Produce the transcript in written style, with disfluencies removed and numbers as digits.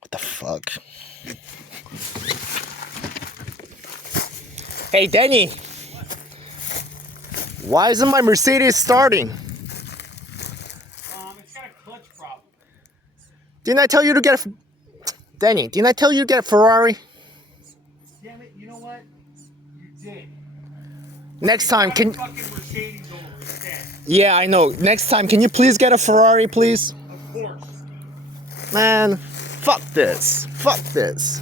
What the fuck? Hey, Danny. Why isn't my Mercedes starting? It's got a clutch problem. Didn't I tell you to get a... Danny, didn't I tell you to get a Ferrari? Damn it, you know what? You did. Next time, can... Fucking Mercedes over instead. Yeah, I know. Next time, can you please get a Ferrari, please? Of course. Man, fuck this. Fuck this.